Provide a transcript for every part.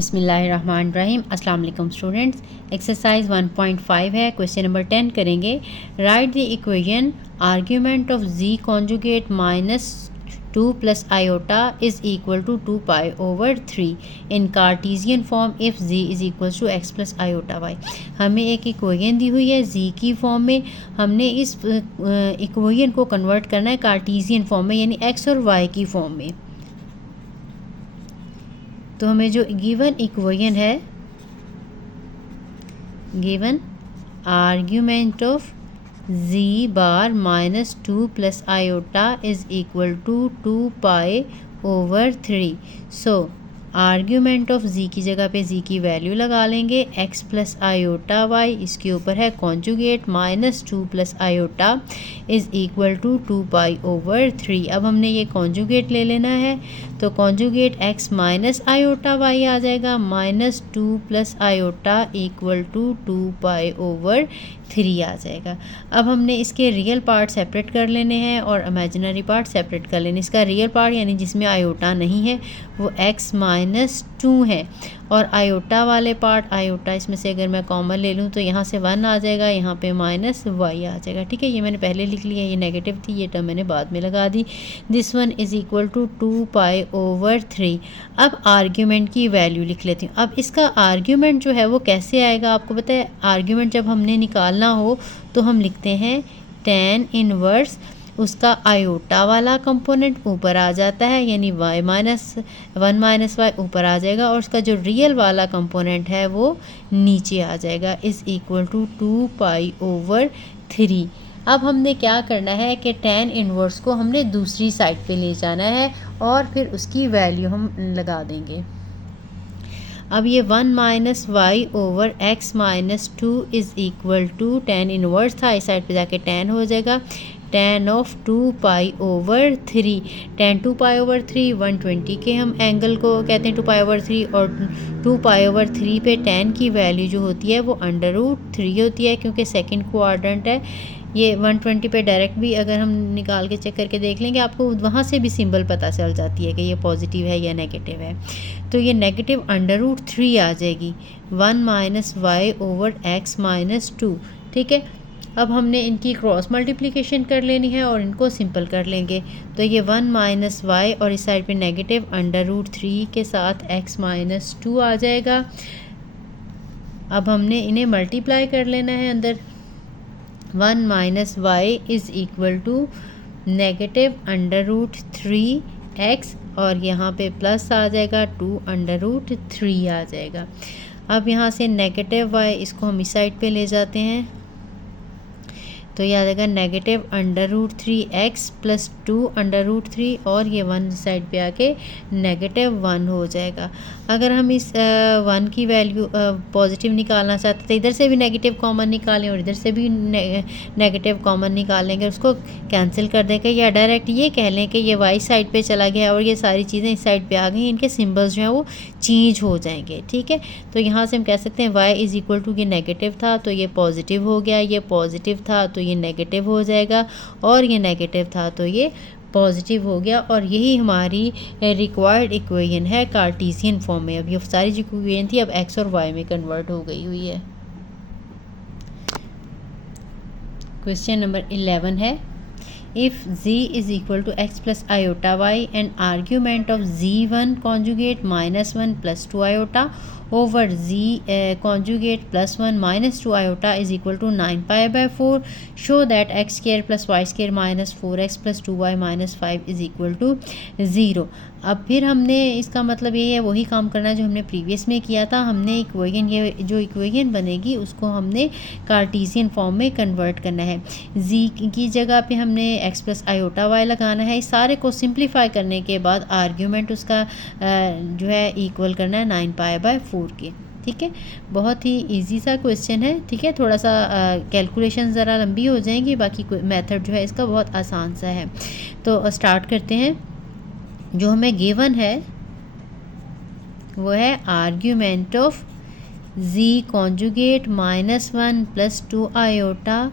बिस्मिल्लाहिर्रहमानिर्रहीम। अस्सलाम वालेकुम स्टूडेंट्स। एक्सरसाइज 1.5 है, क्वेश्चन नंबर 10 करेंगे। Write the equation argument of z conjugate -2 plus iota is equal to 2 pi over 3 in Cartesian form if z is equal to x plus iota y। हमें एक equation दी हुई है z की form में, हमने इस equation को कन्वर्ट करना है कार्टीजियन फॉर्म में यानी x और y की फॉर्म में। तो हमें जो गिवन इक्वेशन है, given argument of z bar -2 plus iota is equal to 2 pi over 3। So argument of z की जगह पे z की वैल्यू लगा लेंगे, x प्लस आयोटा y, इसके ऊपर है conjugate -2 plus iota is equal to 2 pi over 3। अब हमने ये कॉन्जुगेट ले लेना है, तो conjugate x minus iota y आ जाएगा, -2 plus iota equal to 2 pi over 3 आ जाएगा। अब हमने इसके रियल पार्ट सेपरेट कर लेने हैं और इमेजिनरी पार्ट सेपरेट कर लेने। इसका रियल पार्ट यानी जिसमें आयोटा नहीं है वो x -2 है, और आयोटा वाले पार्ट, आयोटा इसमें से अगर मैं कॉमन ले लूँ तो यहाँ से 1 आ जाएगा, यहाँ पे -y आ जाएगा। ठीक है, ये मैंने पहले लिख लिया, ये नेगेटिव थी, ये टर्म मैंने बाद में लगा दी। This one is equal to 2 pi over 3। अब आर्ग्यूमेंट की वैल्यू लिख लेती हूँ। अब इसका आर्ग्यूमेंट जो है वो कैसे आएगा, आपको पता है आर्ग्यूमेंट जब हमने निकालना हो तो हम लिखते हैं tan इनवर्स, उसका आयोटा वाला कंपोनेंट ऊपर आ जाता है यानी y -1 माइनस y ऊपर आ जाएगा, और उसका जो रियल वाला कंपोनेंट है वो नीचे आ जाएगा, is equal to 2 pi over 3। अब हमने क्या करना है कि tan इनवर्स को हमने दूसरी साइड पे ले जाना है और फिर उसकी वैल्यू हम लगा देंगे। अब ये 1 minus Y over x -2 is equal to tan inverse था, इस साइड पे जाके tan हो जाएगा, tan of 2 pi over 3। tan 2 pi over 3 120 के हम एंगल को कहते हैं 2 पाई ओवर 3, और 2 पाई ओवर 3 पे tan की वैल्यू जो होती है वो √3 होती है, क्योंकि सेकंड क्वाड्रेंट है। ये 120 पे डायरेक्ट भी अगर हम निकाल के चेक करके देख लेंगे, आपको वहाँ से भी सिंबल पता चल जाती है कि ये पॉजिटिव है या नेगेटिव है। तो ये नेगेटिव √3 आ जाएगी, 1 माइनस वाई ओवर x -2। ठीक है, अब हमने इनकी क्रॉस मल्टीप्लिकेशन कर लेनी है और इनको सिंपल कर लेंगे। तो ये 1 माइनस वाई और इस साइड पे नेगेटिव √3 के साथ x -2 आ जाएगा। अब हमने इन्हें मल्टीप्लाई कर लेना है अंदर। 1 minus Y is equal to negative √3x, और यहाँ पे प्लस आ जाएगा 2 √3 आ जाएगा। अब यहाँ से नेगेटिव y इसको हम इस साइड पे ले जाते हैं, तो ये आ जाएगा नेगेटिव √3x प्लस 2 √3, और ये 1 साइड पे आके नेगेटिव 1 हो जाएगा। अगर हम इस 1 की वैल्यू पॉजिटिव निकालना चाहते थे, इधर से भी नेगेटिव कॉमन निकालें और इधर से भी नेगेटिव कॉमन निकालेंगे, उसको कैंसिल कर देंगे, या डायरेक्ट ये कह लें कि ये y साइड पे चला गया और ये सारी चीज़ें इस साइड पे आ गई, इनके सिम्बल्स जो हैं वो चेंज हो जाएंगे। ठीक है, तो यहाँ से हम कह सकते हैं y इज़ इक्वल टू, ये नेगेटिव था तो ये पॉजिटिव हो गया, ये पॉजिटिव था तो ये नेगेटिव हो जाएगा, और ये नेगेटिव था तो ये पॉजिटिव हो गया। और यही हमारी रिक्वायर्ड इक्वेशन है कार्टीसियन फॉर्म में। अब ये सारी जो इक्वेशन थी अब x और y में कन्वर्ट हो गई हुई है। क्वेश्चन नंबर 11 है, if z is equal to x plus iota y and argument of z1 conjugate -1 plus 2 iota over z conjugate +1 -2 iota is equal to 9 pi by 4, show that x square plus y square minus 4x plus 2y minus 5 is equal to 0। अब फिर हमने इसका मतलब ये है वही काम करना है जो हमने प्रीवियस में किया था। हमने इक्वेशन, ये जो इक्वेशन बनेगी उसको हमने कार्टीसियन फॉर्म में कन्वर्ट करना है। z की जगह पे हमने x प्लस आयोटा y लगाना है। इस सारे को सिंप्लीफाई करने के बाद आर्ग्यूमेंट उसका जो है इक्वल करना है 9 पाई बाय 4 के। ठीक है, बहुत ही इजी सा क्वेश्चन है। ठीक है, थोड़ा सा कैलकुलेशन ज़रा लंबी हो जाएंगी, बाकी मेथड जो है इसका बहुत आसान सा है। तो स्टार्ट करते हैं। जो हमें गिवन है वो है argument of z conjugate -1 plus 2 iota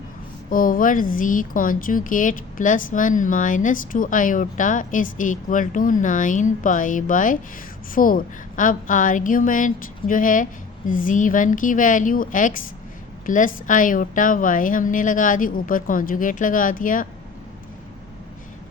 over z conjugate +1 -2 आयोटा is equal to 9 pi by 4। अब आर्ग्यूमेंट जो है z1 की value x plus iota y हमने लगा दी, ऊपर कॉन्जुगेट लगा दिया,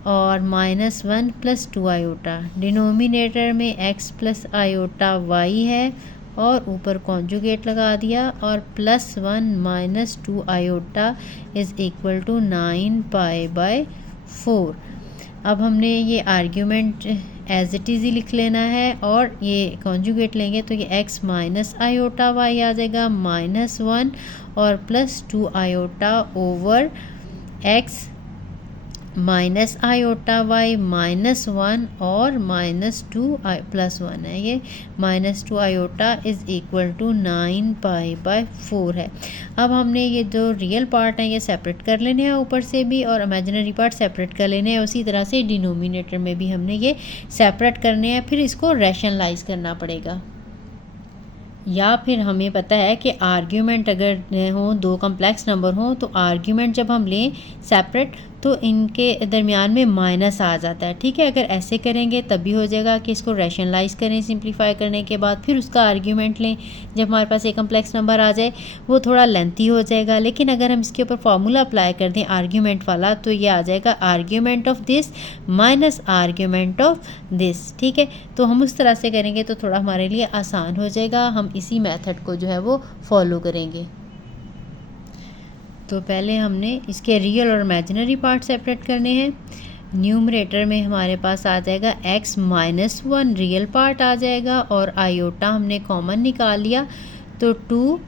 और -1 + 2 आयोटा। डिनोमिनेटर में x प्लस आयोटा y है और ऊपर कॉन्जुगेट लगा दिया, और +1 - 2 आयोटा इज़ इक्वल टू 9π/4। अब हमने ये आर्ग्यूमेंट एज इट इज़ ही लिख लेना है, और ये कॉन्जुगेट लेंगे तो ये x माइनस आयोटा y आ जाएगा, -1 और +2 iota over x minus iota y -1 और -2 +1 है, ये -2 आयोटा इज़ इक्वल टू 9π/4 है। अब हमने ये जो रियल पार्ट है ये सेपरेट कर लेने हैं ऊपर से भी, और इमेजिनरी पार्ट सेपरेट कर लेने हैं। उसी तरह से डिनोमिनेटर में भी हमने ये सेपरेट करने हैं, फिर इसको रैशनलाइज करना पड़ेगा। या फिर हमें पता है कि आर्ग्यूमेंट अगर हो, दो कम्प्लेक्स नंबर हो, तो आर्ग्यूमेंट जब हम लें सेपरेट तो इनके दरमियान में माइनस आ जाता है। ठीक है, अगर ऐसे करेंगे तब भी हो जाएगा कि इसको रैशनलाइज करें सिंप्लीफाई करने के बाद, फिर उसका आर्ग्यूमेंट लें। जब हमारे पास एक कम्प्लेक्स नंबर आ जाए वो थोड़ा लेंथी हो जाएगा, लेकिन अगर हम इसके ऊपर फार्मूला अप्लाई कर दें आर्ग्यूमेंट वाला, तो ये आ जाएगा argument of this minus argument of this. ठीक है, तो हम उस तरह से करेंगे तो थोड़ा हमारे लिए आसान हो जाएगा। हम इसी मेथड को जो है वो फॉलो करेंगे। तो पहले हमने इसके रियल और इमेजिनरी पार्ट सेपरेट करने हैं। न्यूमरेटर में हमारे पास आ जाएगा x -1 रियल पार्ट आ जाएगा, और आयोटा हमने कॉमन निकाल लिया तो 2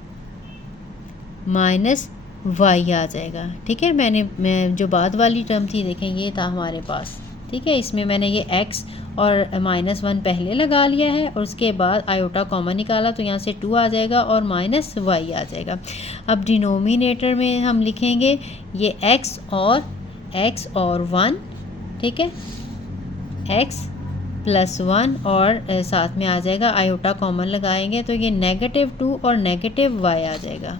-y आ जाएगा। ठीक है, मैं जो बाद वाली टर्म थी देखें ये था हमारे पास। ठीक है, इसमें मैंने ये x और -1 पहले लगा लिया है, और उसके बाद आयोटा कॉमन निकाला तो यहाँ से 2 आ जाएगा और -y आ जाएगा। अब डिनोमिनेटर में हम लिखेंगे ये x और 1। ठीक है, x +1 और साथ में आ जाएगा आयोटा कॉमन लगाएंगे तो ये -2 और -y आ जाएगा।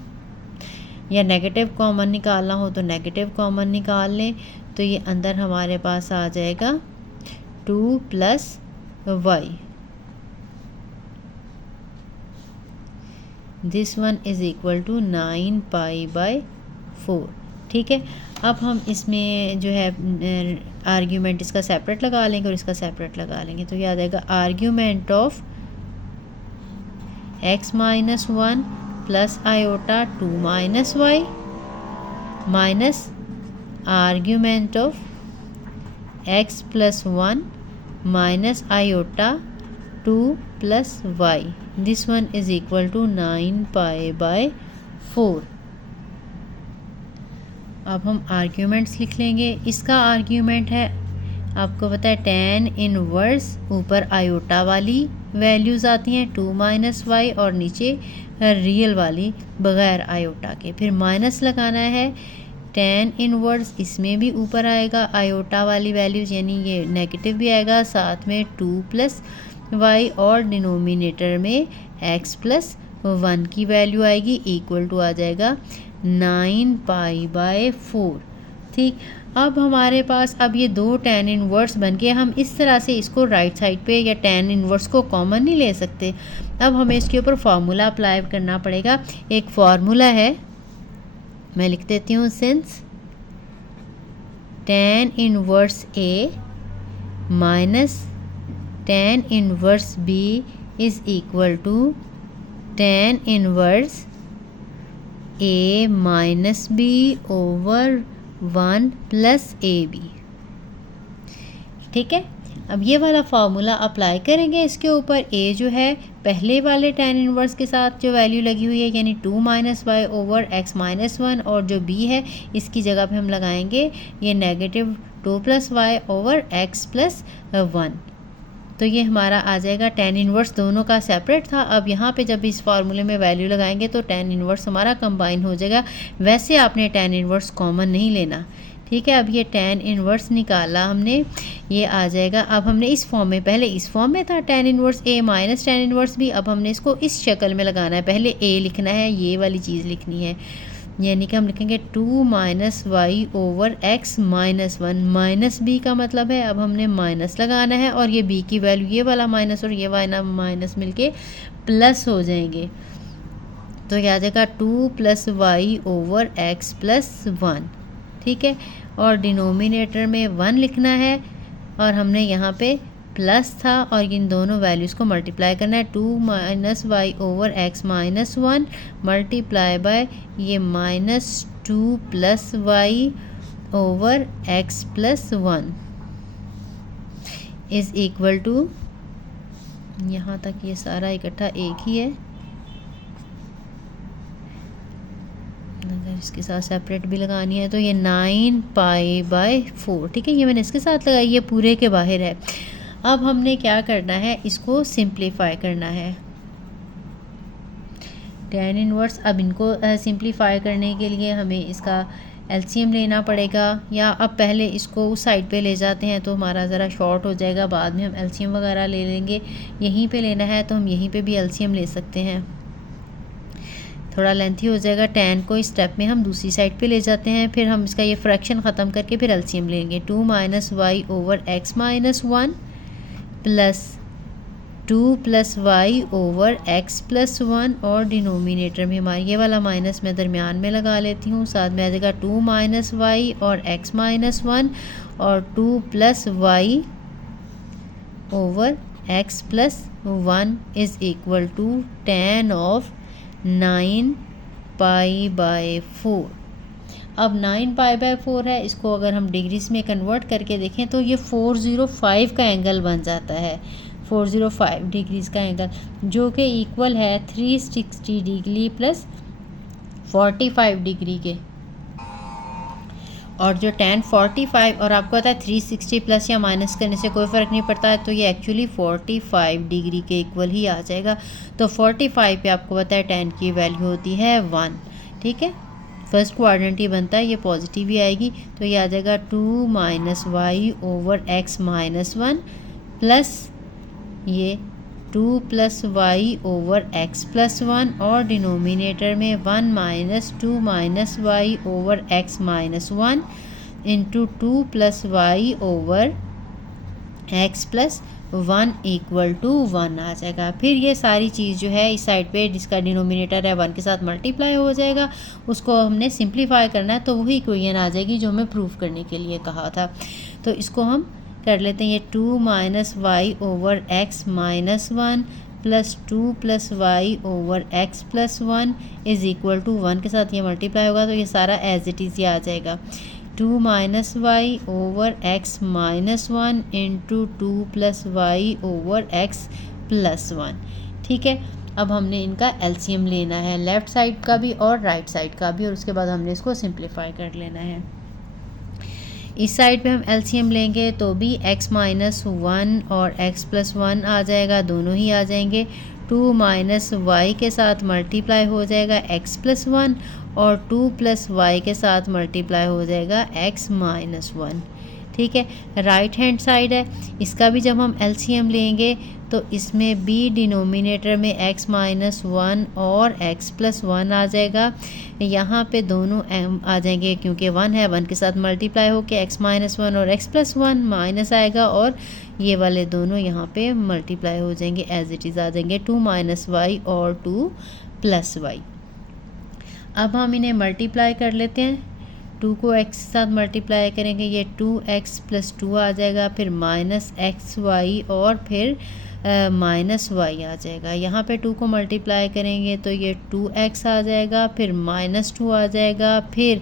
या नेगेटिव कॉमन निकालना हो तो नेगेटिव कॉमन निकाल लें, तो ये अंदर हमारे पास आ जाएगा 2 + y। This one is equal to 9π/4। ठीक है, अब हम इसमें जो है आर्ग्यूमेंट इसका सेपरेट लगा लेंगे और इसका सेपरेट लगा लेंगे, तो ये आ जाएगा argument of x -1 plus iota 2 -y minus argument of x +1 minus iota 2 + y। This one is equal to 9π/4। अब हम आर्ग्यूमेंट्स लिख लेंगे। इसका आर्ग्यूमेंट है, आपको पता है tan इनवर्स, ऊपर आयोटा वाली वैल्यूज़ आती हैं 2 - y, और नीचे रियल वाली बग़ैर आयोटा के। फिर माइनस लगाना है, tan इनवर्स इसमें भी ऊपर आएगा आयोटा वाली वैल्यूज़, यानी ये नेगेटिव भी आएगा, साथ में 2 + y, और डिनोमिनेटर में x + 1 की वैल्यू आएगी, इक्वल टू आ जाएगा 9π/4। ठीक, अब हमारे पास अब ये दो tan इनवर्स बन के, हम इस तरह से इसको राइट साइड पे या tan इनवर्स को कॉमन नहीं ले सकते। अब हमें इसके ऊपर फार्मूला अप्लाई करना पड़ेगा। एक फार्मूला है, मैं लिख देती हूँ, since tan inverse A minus tan inverse B is equal to tan inverse A - B over 1 + AB। ठीक है, अब ये वाला फार्मूला अप्लाई करेंगे इसके ऊपर। A जो है पहले वाले tan इनवर्स के साथ जो वैल्यू लगी हुई है, यानी 2 - y ओवर x -1, और जो B है इसकी जगह पे हम लगाएंगे ये -2 + y ओवर x + 1। तो ये हमारा आ जाएगा tan इनवर्स, दोनों का सेपरेट था। अब यहाँ पे जब इस फार्मूले में वैल्यू लगाएंगे तो tan इनवर्स हमारा कंबाइन हो जाएगा। वैसे आपने tan इनवर्स कॉमन नहीं लेना। ठीक है, अब ये tan इनवर्स निकाला हमने, ये आ जाएगा। अब हमने इस फॉर्म में, पहले इस फॉर्म में था tan inverse A minus tan inverse B, अब हमने इसको इस शक्ल में लगाना है। पहले A लिखना है, ये वाली चीज़ लिखनी है, यानी कि हम लिखेंगे 2 minus Y over x minus 1। Minus B का मतलब है अब हमने माइनस लगाना है और ये बी की वैल्यू ये वाला माइनस और ये वाला माइनस मिलके प्लस हो जाएंगे। तो ये आ जाएगा 2 plus y over x plus 1। ठीक है, और डिनोमिनेटर में 1 लिखना है और हमने यहाँ पे प्लस था और इन दोनों वैल्यूज़ को मल्टीप्लाई करना है। 2 minus Y over x minus 1 multiply by ये minus 2 plus y over x plus 1 is equal to, यहाँ तक ये सारा इकट्ठा एक ही है, अगर इसके साथ सेपरेट भी लगानी है तो ये 9 पाई बाय 4। ठीक है, ये मैंने इसके साथ लगाई, ये पूरे के बाहर है। अब हमने क्या करना है, इसको सिंप्लीफाई करना है। tan इनवर्स, अब इनको सिंप्लीफाई करने के लिए हमें इसका एलसीएम लेना पड़ेगा, या अब पहले इसको उस साइड पे ले जाते हैं तो हमारा ज़रा शॉर्ट हो जाएगा, बाद में हम एलसीएम वगैरह ले लेंगे। यहीं पे लेना है तो हम यहीं पे भी एलसीएम ले सकते हैं, थोड़ा लेंथी हो जाएगा। tan को इस स्टेप में हम दूसरी साइड पे ले जाते हैं, फिर हम इसका ये फ्रैक्शन ख़त्म करके फिर एलसीएम लेंगे। 2 minus Y over x minus 1 plus 2 plus y over x plus 1, और डिनोमिनेटर में हमारा ये वाला माइनस मैं दरमियान में लगा लेती हूँ, साथ में आ जाएगा 2 माइनस वाई और एक्स माइनस 1 और 2 plus y over x plus 1 is equal to tan of 9 pi by 4। अब 9 पाई बाय 4 है, इसको अगर हम डिग्रीज में कन्वर्ट करके देखें तो ये 405 का एंगल बन जाता है, 405 डिग्रीज का एंगल, जो कि इक्वल है 360 डिग्री प्लस 45 डिग्री के। और जो tan 45 और आपको पता है 360 प्लस या माइनस करने से कोई फ़र्क नहीं पड़ता है, तो ये एक्चुअली 45 डिग्री के इक्वल ही आ जाएगा। तो 45 पे आपको पता है tan की वैल्यू होती है 1। ठीक है, फर्स्ट क्वाड्रेंट ही बनता है, ये पॉजिटिव ही आएगी, तो ये आ जाएगा 2 minus Y over x minus 1 plus ये 2 plus y over x plus 1, और डिनोमिनेटर में 1 minus 2 minus Y over x minus 1 into 2 plus y over x plus 1 equal to 1 आ जाएगा। फिर ये सारी चीज़ जो है इस साइड पे जिसका डिनोमिनेटर है 1 के साथ मल्टीप्लाई हो जाएगा, उसको हमने सिंप्लीफाई करना है तो वही इक्वेशन आ जाएगी जो हमें प्रूफ करने के लिए कहा था। तो इसको हम कर लेते हैं, ये 2 minus Y over x minus 1 plus 2 plus y over x plus 1 is equal to 1 के साथ ये मल्टीप्लाई होगा तो ये सारा एज इट इज़ ही आ जाएगा। 2 minus Y over x minus 1 into 2 plus y over x plus 1। ठीक है, अब हमने इनका एलसीएम लेना है, लेफ़्ट साइड का भी और राइट साइड का भी, और उसके बाद हमने इसको सिंप्लीफाई कर लेना है। इस साइड पे हम एलसीएम लेंगे तो भी x माइनस 1 और x प्लस 1 आ जाएगा, दोनों ही आ जाएंगे। 2 माइनस वाई के साथ मल्टीप्लाई हो जाएगा x प्लस 1 और 2 प्लस वाई के साथ मल्टीप्लाई हो जाएगा x माइनस 1। ठीक है, राइट हैंड साइड है, इसका भी जब हम एलसीएम लेंगे तो इसमें भी डिनोमिनेटर में x माइनस 1 और x प्लस 1 आ जाएगा, यहाँ पे दोनों आ जाएंगे क्योंकि 1 है, 1 के साथ मल्टीप्लाई होके x माइनस 1 और x प्लस 1 माइनस आएगा, और ये वाले दोनों यहाँ पे मल्टीप्लाई हो जाएंगे, एज इट इज़ आ जाएंगे 2 माइनस वाई और 2 प्लस वाई। अब हम इन्हें मल्टीप्लाई कर लेते हैं, 2 को x के साथ मल्टीप्लाई करेंगे, ये 2x प्लस 2 आ जाएगा, फिर माइनस एक्स वाई और फिर माइनस वाई आ जाएगा। यहाँ पे 2 को मल्टीप्लाई करेंगे तो ये 2x आ जाएगा, फिर माइनस 2 आ जाएगा, फिर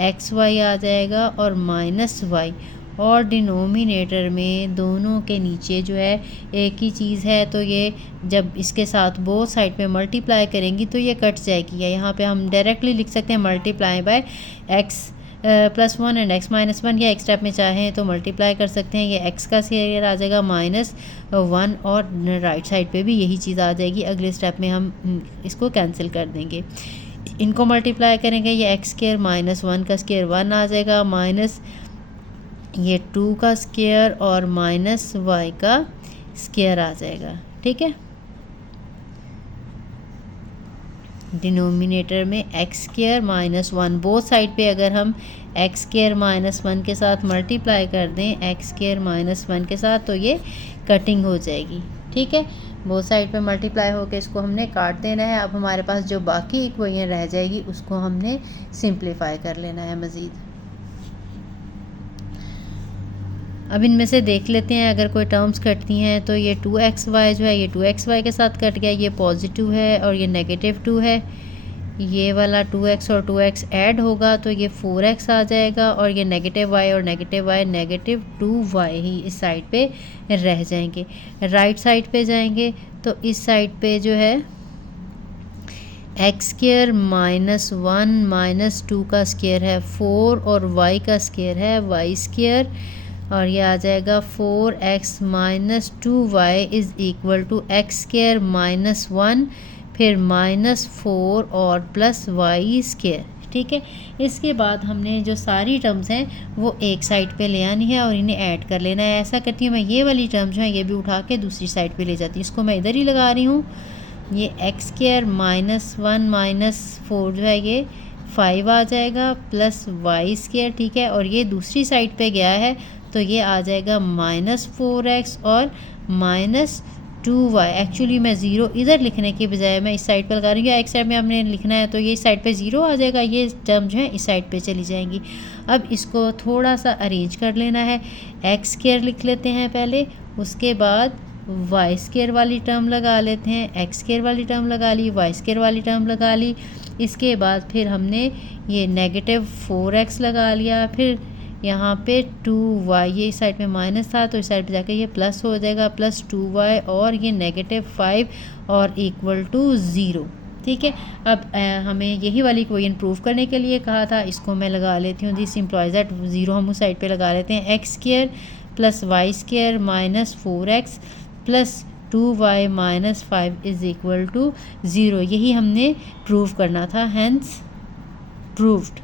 एक्स वाई आ जाएगा और माइनस वाई, और डिनोमिनेटर में दोनों के नीचे जो है एक ही चीज़ है, तो ये जब इसके साथ बोथ साइड पे मल्टीप्लाई करेंगी तो ये कट जाएगी। या यहाँ पे हम डायरेक्टली लिख सकते हैं multiply by x plus 1 and x minus 1, या एक स्टेप में चाहें तो मल्टीप्लाई कर सकते हैं, ये x का स्क्वायर आ जाएगा माइनस 1, और राइट साइड पे भी यही चीज़ आ जाएगी। अगले स्टेप में हम इसको कैंसिल कर देंगे, इनको मल्टीप्लाई करेंगे, ये x स्क्वायर माइनस 1 का स्क्वायर 1 आ जाएगा, माइनस ये 2 का स्क्वायर और माइनस y का स्क्वायर आ जाएगा। ठीक है, डिनोमिनेटर में x square minus 1, both side पे अगर हम एक्स स्क्वायर माइनस 1 के साथ मल्टीप्लाई कर दें एक्स स्क्वायर माइनस 1 के साथ, तो ये कटिंग हो जाएगी। ठीक है, बोथ साइड पे मल्टीप्लाई होकर इसको हमने काट देना है। अब हमारे पास जो बाकी इक्वेशन रह जाएगी उसको हमने सिंप्लीफाई कर लेना है मज़ीद। अब इनमें से देख लेते हैं, अगर कोई टर्म्स कटती हैं तो ये 2xy जो है ये 2xy के साथ कट गया, ये पॉजिटिव है और ये नेगेटिव 2 है। ये वाला 2x और 2x ऐड होगा तो ये 4x आ जाएगा, और ये नेगेटिव y और नेगेटिव y नेगेटिव 2y ही इस साइड पे रह जाएंगे। राइट साइड पे जाएंगे तो इस साइड पे जो है एक्स स्क्वायर माइनस 1 माइनस 2 का स्क्वायर है 4, और y का स्क्वायर है y स्क्वायर, और ये आ जाएगा 4x minus 2y is equal to x square minus 1 फिर माइनस 4 और प्लस y स्क्वायर। ठीक है, इसके बाद हमने जो सारी टर्म्स हैं वो एक साइड पे ले आनी है और इन्हें ऐड कर लेना है। ऐसा करती हूँ मैं, ये वाली टर्म जो है ये भी उठा के दूसरी साइड पे ले जाती हूँ, इसको मैं इधर ही लगा रही हूँ। ये एक्स स्क्वायर माइनस 1 माइनस 4 जो है ये 5 आ जाएगा प्लस y स्क्वायर। ठीक है, और ये दूसरी साइड पे गया है तो ये आ जाएगा माइनस 4x और माइनस 2y। एक्चुअली मैं ज़ीरो इधर लिखने के बजाय मैं इस साइड पर लगा रही हूँ, एक्स साइड में आपने लिखना है तो ये इस साइड पे ज़ीरो आ जाएगा, ये टर्म जो है इस साइड पे चली जाएंगी। अब इसको थोड़ा सा अरेंज कर लेना है, एक्स स्क्वायर लिख लेते हैं पहले, उसके बाद वाई स्क्वायर वाली टर्म लगा लेते हैं, एक्स स्क्वायर वाली टर्म लगा ली, वाई स्क्वायर वाली टर्म लगा ली। इसके बाद फिर हमने ये नेगेटिव 4x लगा लिया, फिर यहाँ पे 2y, ये इस साइड पे माइनस था तो इस साइड पे जाकर ये प्लस हो जाएगा, प्लस 2y और ये नेगेटिव 5 और इक्वल टू 0। ठीक है, अब हमें यही वाली इक्वेशन प्रूव करने के लिए कहा था, इसको मैं लगा लेती हूँ। दिस इम्प्लॉइज दैट 0 हम उस साइड पे लगा लेते हैं, x square plus y square minus 4x plus 2y minus 5 is equal to 0। यही हमने प्रूव करना था, हैंस प्रूव्ड।